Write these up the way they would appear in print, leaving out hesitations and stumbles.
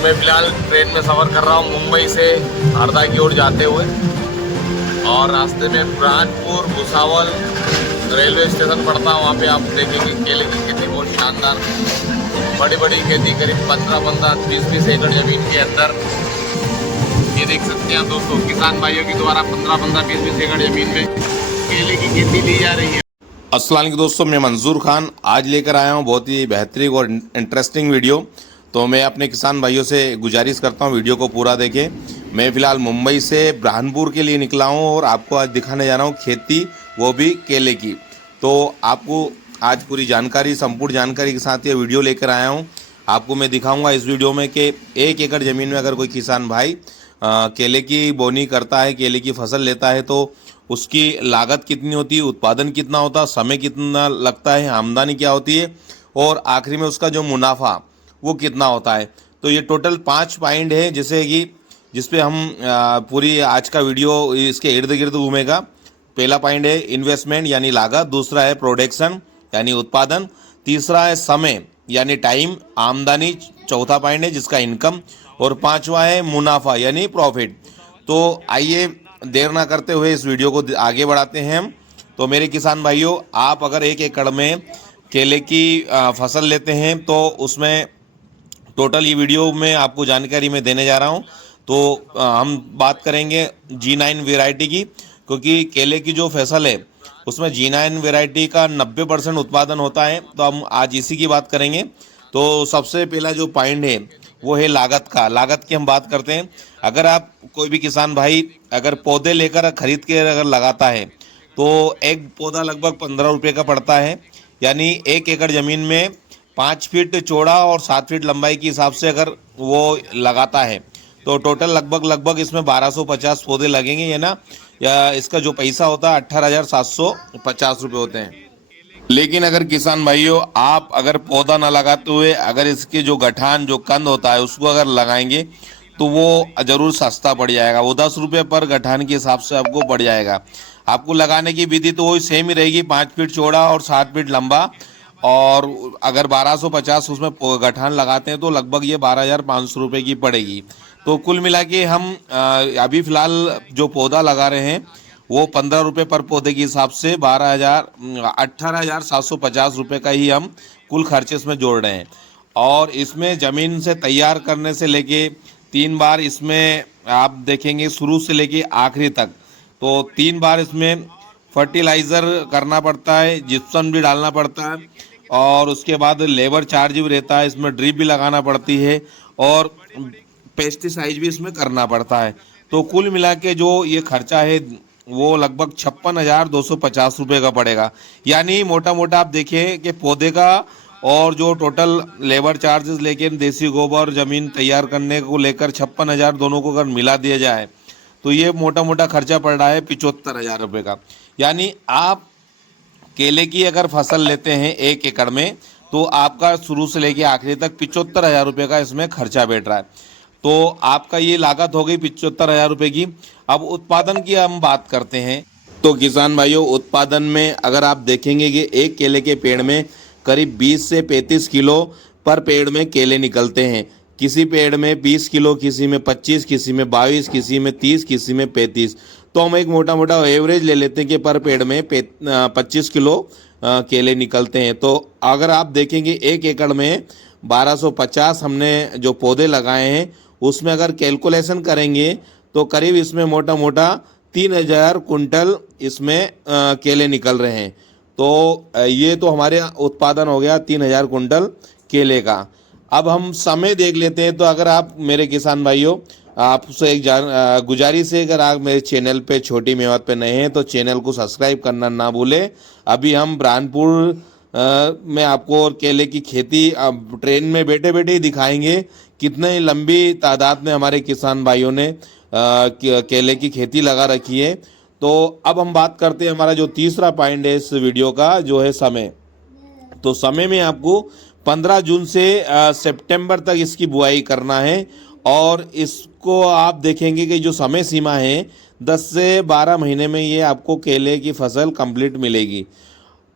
मैं फ़िलहाल ट्रेन में सफ़र कर रहा हूँ मुंबई से हरदा की ओर जाते हुए, और रास्ते में बुरहानपुर भुसावल रेलवे स्टेशन पड़ता है। वहाँ पे आप देखेंगे केले की खेती बहुत शानदार, बड़ी बड़ी खेती, करीब 15-15, 20-20 एकड़ ज़मीन के अंदर। ये देख सकते हैं आप दोस्तों, किसान भाइयों के द्वारा 15-15, 20-20 एकड़ ज़मीन में केले की खेती ली जा रही है। अस्सलाम वालेकुम दोस्तों, मैं मंजूर खान आज लेकर आया हूँ बहुत ही बेहतरीन और इंटरेस्टिंग वीडियो। तो मैं अपने किसान भाइयों से गुजारिश करता हूँ वीडियो को पूरा देखें। मैं फ़िलहाल मुंबई से बुरहानपुर के लिए निकला हूँ और आपको आज दिखाने जा रहा हूँ खेती, वो भी केले की। तो आपको आज पूरी जानकारी, संपूर्ण जानकारी के साथ ये वीडियो लेकर आया हूँ। आपको मैं दिखाऊंगा इस वीडियो में कि 1 एकड़ ज़मीन में अगर कोई किसान भाई केले की बोनी करता है, केले की फसल लेता है, तो उसकी लागत कितनी होती है, उत्पादन कितना होता है, समय कितना लगता है, आमदनी क्या होती है, और आखिरी में उसका जो मुनाफा वो कितना होता है। तो ये टोटल 5 पॉइंट है, जैसे कि जिस पे हम पूरी आज का वीडियो इसके इर्द गिर्द घूमेगा। पहला पॉइंट है इन्वेस्टमेंट यानी लागत, दूसरा है प्रोडक्शन यानी उत्पादन, तीसरा है समय यानी टाइम, आमदनी चौथा पॉइंट है जिसका इनकम, और पांचवा है मुनाफा यानी प्रॉफिट। तो आइए देर ना करते हुए इस वीडियो को आगे बढ़ाते हैं हम। तो मेरे किसान भाइयों, आप अगर 1 एकड़ में केले की फसल लेते हैं तो उसमें टोटल ये वीडियो में आपको जानकारी मैं देने जा रहा हूँ। तो हम बात करेंगे G9 वैरायटी की, क्योंकि केले की जो फसल है उसमें G9 वैरायटी का 90% उत्पादन होता है। तो हम आज इसी की बात करेंगे। तो सबसे पहला जो पॉइंट है वो है लागत का। लागत की हम बात करते हैं। अगर आप कोई भी किसान भाई अगर पौधे लेकर खरीद के अगर लगाता है तो एक पौधा लगभग 15 रुपये का पड़ता है। यानी 1 एकड़ ज़मीन में 5 फीट चौड़ा और 7 फीट लंबाई के हिसाब से अगर वो लगाता है तो टोटल लगभग इसमें 1250 पौधे लगेंगे, है ना। या इसका जो पैसा होता है 18,750 रुपये होते हैं। लेकिन अगर किसान भाइयों आप अगर पौधा ना लगाते हुए अगर इसके जो गठान, जो कंद होता है उसको अगर लगाएंगे तो वो ज़रूर सस्ता पड़ जाएगा। वो 10 रुपये पर गठान के हिसाब से आपको पड़ जाएगा। आपको लगाने की विधि तो वही सेम ही रहेगी, 5 फीट चौड़ा और 7 फीट लंबा। और अगर 1250 उसमें गठान लगाते हैं तो लगभग ये 12,500 रुपये की पड़ेगी। तो कुल मिला के हम अभी फ़िलहाल जो पौधा लगा रहे हैं वो 15 रुपये पर पौधे के हिसाब से 18,750 रुपये का ही हम कुल खर्चे इसमें जोड़ रहे हैं। और इसमें ज़मीन से तैयार करने से लेके 3 बार इसमें आप देखेंगे शुरू से लेके आखिरी तक, तो 3 बार इसमें फर्टिलाइज़र करना पड़ता है, जिप्सम भी डालना पड़ता है, और उसके बाद लेबर चार्ज भी रहता है, इसमें ड्रिप भी लगाना पड़ती है, और पेस्टिसाइड भी इसमें करना पड़ता है। तो कुल मिला के जो ये खर्चा है वो लगभग 56,250 रुपये का पड़ेगा। यानी मोटा मोटा आप देखिए कि पौधे का और जो टोटल लेबर चार्जेस लेके देसी गोबर ज़मीन तैयार करने को लेकर 56,000 दोनों को अगर मिला दिया जाए तो ये मोटा मोटा खर्चा पड़ रहा है 75,000 रुपये का। यानी आप केले की अगर फसल लेते हैं 1 एकड़ में तो आपका शुरू से लेके आखिरी तक 75,000 रुपये का इसमें खर्चा बैठ रहा है। तो आपका ये लागत हो गई 75,000 रुपये की। अब उत्पादन की हम बात करते हैं। तो किसान भाइयों, उत्पादन में अगर आप देखेंगे कि एक केले के पेड़ में करीब 20 से 35 किलो पर पेड़ में केले निकलते हैं। किसी पेड़ में 20 किलो, किसी में 25, किसी में 22, किसी में 30, किसी में 35। तो हम एक मोटा मोटा एवरेज ले लेते हैं कि पर पेड़ में 25 किलो केले निकलते हैं। तो अगर आप देखेंगे 1 एकड़ में 1250 हमने जो पौधे लगाए हैं उसमें अगर कैलकुलेशन करेंगे तो करीब इसमें मोटा मोटा 3,000 कुंटल इसमें केले निकल रहे हैं। तो ये तो हमारे उत्पादन हो गया 3,000 कुंटल केले का। अब हम समय देख लेते हैं। तो अगर आप मेरे किसान भाइयों, आपसे एक गुजारिश है, अगर आप मेरे चैनल पे छोटी मेवात पे नए हैं तो चैनल को सब्सक्राइब करना ना भूलें। अभी हम बुरहानपुर में आपको और केले की खेती ट्रेन में बैठे बैठे ही दिखाएंगे। कितने लंबी तादाद में हमारे किसान भाइयों ने केले की खेती लगा रखी है। तो अब हम बात करते हैं हमारा जो तीसरा पॉइंट है इस वीडियो का, जो है समय। तो समय में आपको 15 जून से सितंबर तक इसकी बुआई करना है, और इसको आप देखेंगे कि जो समय सीमा है 10 से 12 महीने में ये आपको केले की फसल कंप्लीट मिलेगी।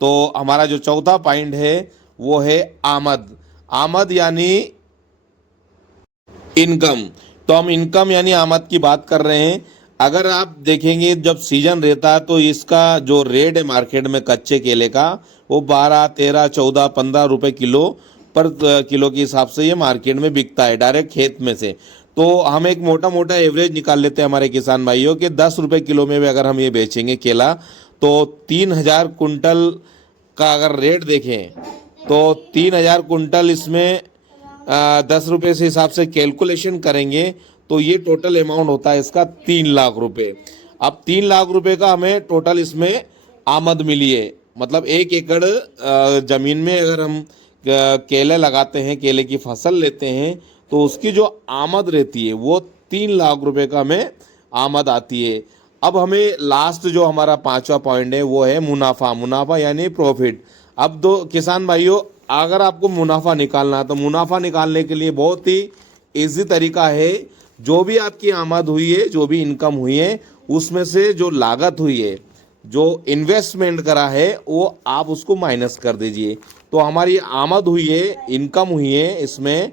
तो हमारा जो चौथा पॉइंट है वो है आमद। आमद यानी इनकम। तो हम इनकम यानी आमद की बात कर रहे हैं। अगर आप देखेंगे जब सीजन रहता है तो इसका जो रेट है मार्केट में कच्चे केले का वो 12, 13, 14, 15 रुपए किलो पर किलो के हिसाब से ये मार्केट में बिकता है डायरेक्ट खेत में से। तो हम एक मोटा मोटा एवरेज निकाल लेते हैं हमारे किसान भाइयों के 10 रुपए किलो में भी अगर हम ये बेचेंगे केला तो 3,000 कुंटल का अगर रेट देखें तो 3,000 कुंटल इसमें 10 रुपये से हिसाब से कैलकुलेशन करेंगे तो ये टोटल अमाउंट होता है इसका 3 लाख रुपए। अब 3 लाख रुपए का हमें टोटल इसमें आमद मिली है। मतलब 1 एकड़ जमीन में अगर हम केले लगाते हैं, केले की फसल लेते हैं तो उसकी जो आमद रहती है वो 3 लाख रुपए का हमें आमद आती है। अब हमें लास्ट जो हमारा 5वां पॉइंट है वो है मुनाफा। मुनाफा यानी प्रॉफिट। अब दो किसान भाइयों, अगर आपको मुनाफा निकालना है तो मुनाफा निकालने के लिए बहुत ही इजी तरीका है। जो भी आपकी आमद हुई है, जो भी इनकम हुई है, उसमें से जो लागत हुई है, जो इन्वेस्टमेंट करा है, वो आप उसको माइनस कर दीजिए। तो हमारी आमद हुई है, इनकम हुई है इसमें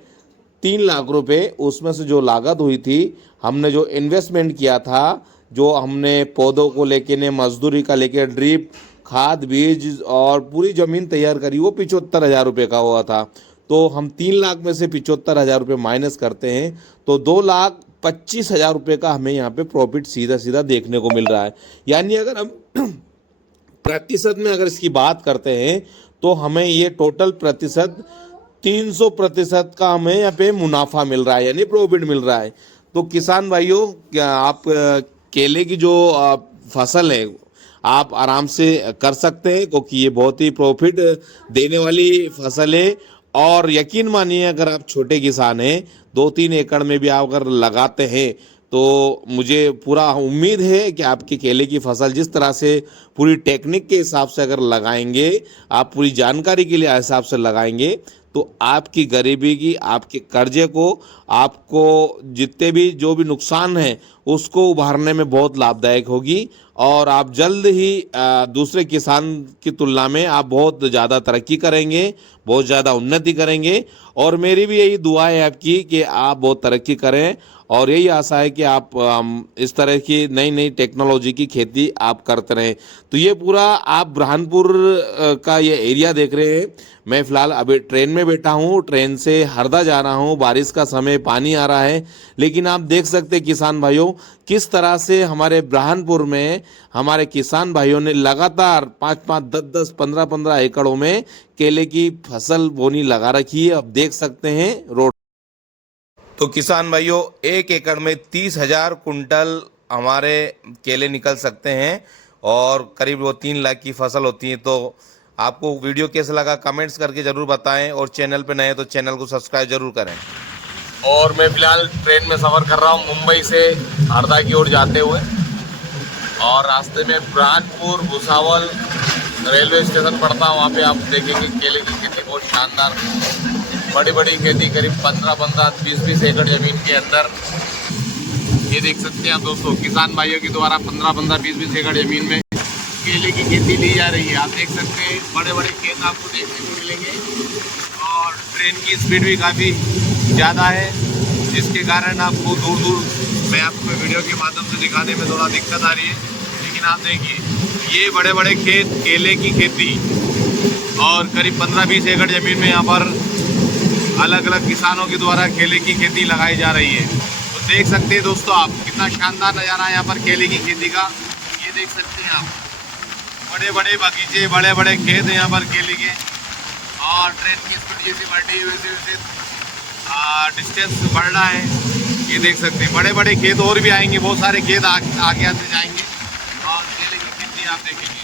3 लाख रुपए। उसमें से जो लागत हुई थी, हमने जो इन्वेस्टमेंट किया था, जो हमने पौधों को लेके ने मजदूरी का लेके ड्रिप, खाद, बीज और पूरी ज़मीन तैयार करी, वो 75,000 रुपये का हुआ था। तो हम 3 लाख में से 75,000 रुपये माइनस करते हैं तो 2,25,000 रुपये का हमें यहाँ पे प्रॉफिट सीधा सीधा देखने को मिल रहा है। यानी अगर हम प्रतिशत में अगर इसकी बात करते हैं तो हमें ये टोटल प्रतिशत 300% का हमें यहाँ पे मुनाफा मिल रहा है, यानी प्रॉफिट मिल रहा है। तो किसान भाइयों, क्या आप केले की जो फसल है आप आराम से कर सकते हैं, क्योंकि ये बहुत ही प्रॉफिट देने वाली फसल है। और यकीन मानिए अगर आप छोटे किसान हैं, 2-3 एकड़ में भी आप अगर लगाते हैं तो मुझे पूरा उम्मीद है कि आपकी केले की फसल जिस तरह से पूरी टेक्निक के हिसाब से अगर लगाएंगे, आप पूरी जानकारी के लिए हिसाब से लगाएंगे तो आपकी गरीबी की, आपके कर्जे को, आपको जितने भी जो भी नुकसान है उसको उभारने में बहुत लाभदायक होगी। और आप जल्द ही दूसरे किसान की तुलना में आप बहुत ज़्यादा तरक्की करेंगे, बहुत ज़्यादा उन्नति करेंगे। और मेरी भी यही दुआ है आपकी कि आप बहुत तरक्की करें और यही आशा है कि आप इस तरह की नई नई टेक्नोलॉजी की खेती आप करते रहें। तो ये पूरा आप बुरहानपुर का ये एरिया देख रहे हैं। मैं फ़िलहाल अभी ट्रेन में बैठा हूँ, ट्रेन से हरदा जा रहा हूँ। बारिश का समय, पानी आ रहा है, लेकिन आप देख सकते हैं किसान भाइयों किस तरह से हमारे बुरहानपुर में हमारे किसान भाइयों ने लगातार 5-5, 10-10, 15-15 एकड़ों में केले की फसल बोनी लगा रखी है। अब देख सकते हैं रोड। तो किसान भाइयों, 1 एकड़ में 30,000 कुंटल हमारे केले निकल सकते हैं और करीब वो 3 लाख की फसल होती है। तो आपको वीडियो कैसा लगा कमेंट्स करके ज़रूर बताएं और चैनल पे नए हैं तो चैनल को सब्सक्राइब जरूर करें। और मैं फ़िलहाल ट्रेन में सफ़र कर रहा हूँ मुंबई से हरदा की ओर जाते हुए, और रास्ते में बुरहानपुर भुसावल रेलवे स्टेशन पड़ता है। वहाँ पे आप देखेंगे केले की खेती बहुत शानदार, बड़ी बड़ी खेती, करीब 15-15, 20-20 एकड़ ज़मीन के अंदर। ये देख सकते हैं आप दोस्तों, किसान भाइयों के द्वारा 15-15, 20-20 एकड़ ज़मीन में केले की खेती ली जा रही है। आप देख सकते हैं बड़े बड़े खेत आपको देखने को मिलेंगे और ट्रेन की स्पीड भी काफ़ी ज़्यादा है, जिसके कारण आपको दूर दूर मैं आपको वीडियो के माध्यम से दिखाने में थोड़ा दिक्कत आ रही है। लेकिन आप देखिए ये बड़े बड़े खेत, केले की खेती, और करीब 15-20 एकड़ ज़मीन में यहाँ पर अलग अलग किसानों के द्वारा केले की खेती लगाई जा रही है। तो देख सकते हैं दोस्तों आप, कितना शानदार नज़ारा है यहाँ पर केले की खेती का। ये देख सकते हैं आप, बड़े बड़े बगीचे, बड़े बड़े खेत हैं यहाँ पर केले के। और ट्रेन की स्पीड जैसी बढ़ रही है वैसे वैसे डिस्टेंस बढ़ रहा है। ये देख सकते हैं बड़े बड़े खेत और भी आएंगे, बहुत सारे खेत आगे आते जाएंगे और केले की खेती आप देखेंगे।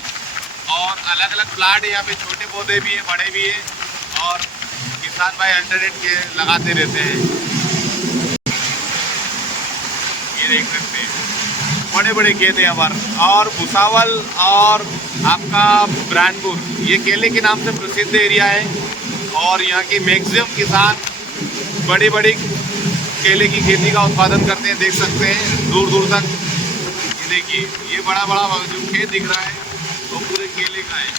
और अलग अलग प्लाट है यहाँ पे, छोटे पौधे भी हैं, बड़े भी हैं, और किसान भाई अल्टरनेट के लगाते रहते हैं। ये देख सकते हैं बड़े बड़े खेत हैं यहाँ पर। और भुसावल और आपका बुरहानपुर ये केले के नाम से प्रसिद्ध एरिया है, और यहाँ के मैक्सिमम किसान बड़ी बड़ी केले की खेती का उत्पादन करते हैं। देख सकते हैं दूर दूर तक। ये देखिए ये बड़ा बड़ा जो खेत दिख रहा है वो पूरे केले का है,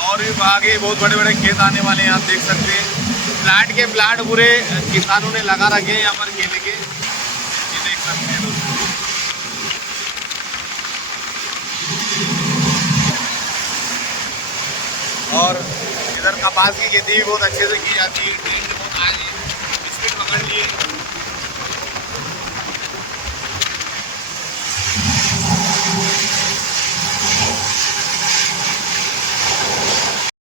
और भी आगे बहुत बड़े बड़े खेत आने वाले हैं। आप देख सकते हैं प्लाट के प्लाट पूरे किसानों ने लगा रखे हैं यहाँ पर केले के, ये देख सकते हैं दोस्तों। और इधर कपास की खेती भी बहुत अच्छे से की जाती है, ट्रेंड बहुत आज स्पीड पकड़ लिए।